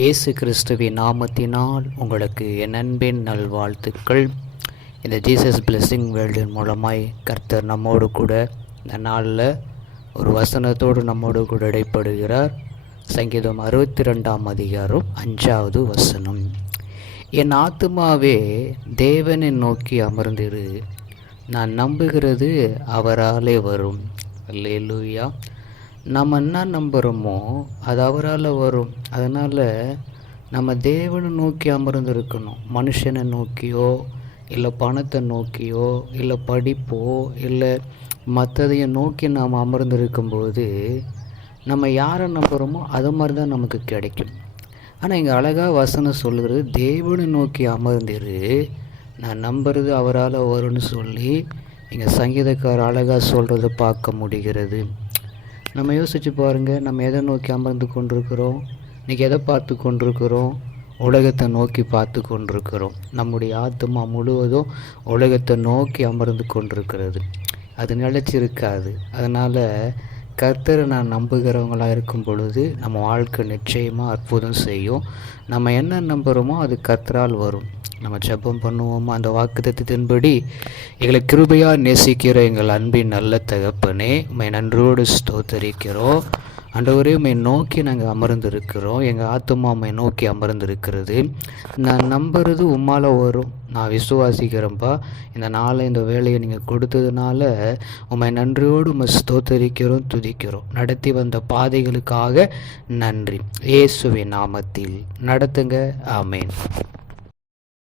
இயேசு கிறிஸ்துவின் நாமத்தினால் உங்களுக்கு என் அன்பின் நல்வாழ்த்துக்கள். இந்த ஜீசஸ் பிளெஸிங் வேர்ல்டின் மூலமாய் கர்த்தர் நம்மோடு கூட இந்த நாளில் ஒரு வசனத்தோடு நம்மோடு கூட இடைப்படுகிறார். சங்கீதம் 62ஆம் அதிகாரம் 5வது வசனம். என் ஆத்துமாவே தேவனை நோக்கி அமர்ந்திரு, நான் நம்புகிறது அவராலே வரும். அல்லேலூயா. நம்ம என்ன நம்புகிறோமோ அது அவரால் வரும். அதனால் நம்ம தேவனை நோக்கி அமர்ந்திருக்கணும். மனுஷனை நோக்கியோ இல்லை பணத்தை நோக்கியோ இல்லை படிப்போ இல்லை மற்றதையும் நோக்கி நாம் அமர்ந்திருக்கும்போது நம்ம யாரை நம்புகிறோமோ அது மாதிரி தான் நமக்கு கிடைக்கும். ஆனால் இங்கே அழகாக வசனம் சொல்லுகிறது, தேவனை நோக்கி அமர்ந்திரு, நான் நம்புறது அவரால் வரும்னு சொல்லி இங்கே சங்கீதக்காரர் அழகாக சொல்கிறத பார்க்க முடிகிறது. நம்ம யோசித்து பாருங்கள், நம்ம எதை நோக்கி அமர்ந்து கொண்டிருக்கிறோம்? இன்றைக்கி எதை பார்த்து கொண்டிருக்கிறோம்? உலகத்தை நோக்கி பார்த்து கொண்டிருக்கிறோம். நம்முடைய ஆத்மா முழுவதும் உலகத்தை நோக்கி அமர்ந்து கொண்டிருக்கிறது. அது நிலைச்சிருக்காது. அதனால் கர்த்தரை நான் நம்புகிறவங்களாக இருக்கும் பொழுது நம்ம வாழ்க்கை நிச்சயமாக அற்புதம் செய்யும். நம்ம என்ன நம்புகிறோமோ அது கர்த்தரால் வரும். நம்ம ஜெபம் பண்ணுவோமா? அந்த வாக்குத்தத்தத்தின்படி எங்களை கிருபையாக நேசிக்கிற எங்கள் அன்பின் நல்ல தகப்பனே, உம்மை நன்றோடு ஸ்தோத்தரிக்கிறோம். ஆண்டவரே, உம்மை நோக்கி நாங்கள் அமர்ந்திருக்கிறோம். எங்கள் ஆத்துமா உம்மை நோக்கி அமர்ந்திருக்கிறது. நான் நம்புறது உம்மால் வரும். நான் விசுவாசிக்கிறேன்ப்பா. இந்த நாளை இந்த வேலையை நீங்கள் கொடுத்ததுனால உம்மை நன்றியோடு உம்மை ஸ்தோத்தரிக்கிறோம், துதிக்கிறோம். நடத்தி வந்த பாதைகளுக்காக நன்றி. இயேசுவின் நாமத்தில் நடத்துங்க. ஆமேன்.